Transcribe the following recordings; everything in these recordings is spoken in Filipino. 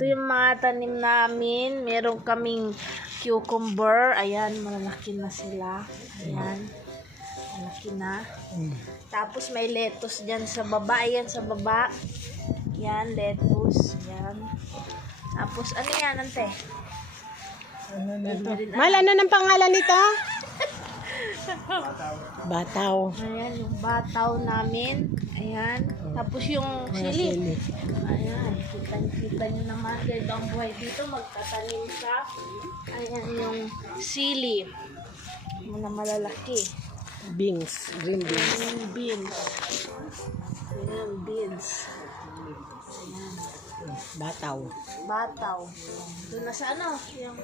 Ito yung mga tanim namin. Meron kaming cucumber. Ayan, malalaki na sila. Ayan. Malaki na. Tapos may lettuce dyan sa baba. Ayan sa baba. Yan, lettuce. Yan. Tapos ano yan, ante? Mal, ano ng pangalan nito? Bataw. Ayan, yung bataw namin. Ayan. Tapos yung sili. Ayan, kita-kita nyo naman. Dito ang buhay dito, magtatanim ka. Ayan yung sili. Mga malalaki. Beans. Green beans. Ayan beans. Ayan beans. Bataw. Bataw. Doon na sa ano? Yung...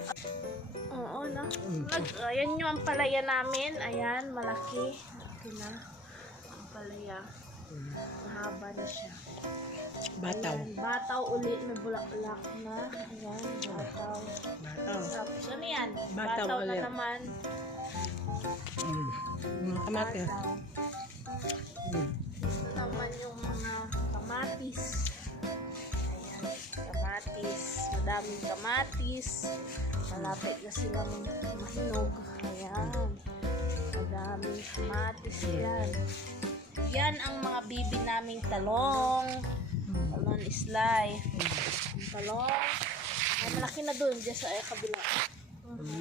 Oo, no? Nag, ayan yung ampalaya namin. Ayan, malaki. Malaki na. Ampalaya. Mahaba na siya. Bataw. Ayan, bataw ulit. May bulaklak na. Ayan, bataw. Bataw. Tapos ano yan? Bataw Bataw, na ulit. naman. Mm. Mga kamatis. Bataw. Mm. Ito naman yung mga kamatis. Ayan, kamatis. Malapit na silang mahinog. Ayan. Madaming kamatis yan. Yan ang mga bibi naming talong. Talong is life. Talong. Ay, malaki na dun. Diyan sa ay, kabila.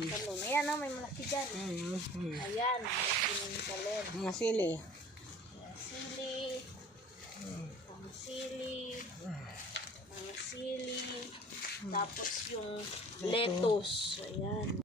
Talong. Ayan oh, may malaki dyan. Mm. Mm. Ayan, malaki na yung talong mga sili, mga sili, tapos yung lettuce, ayan.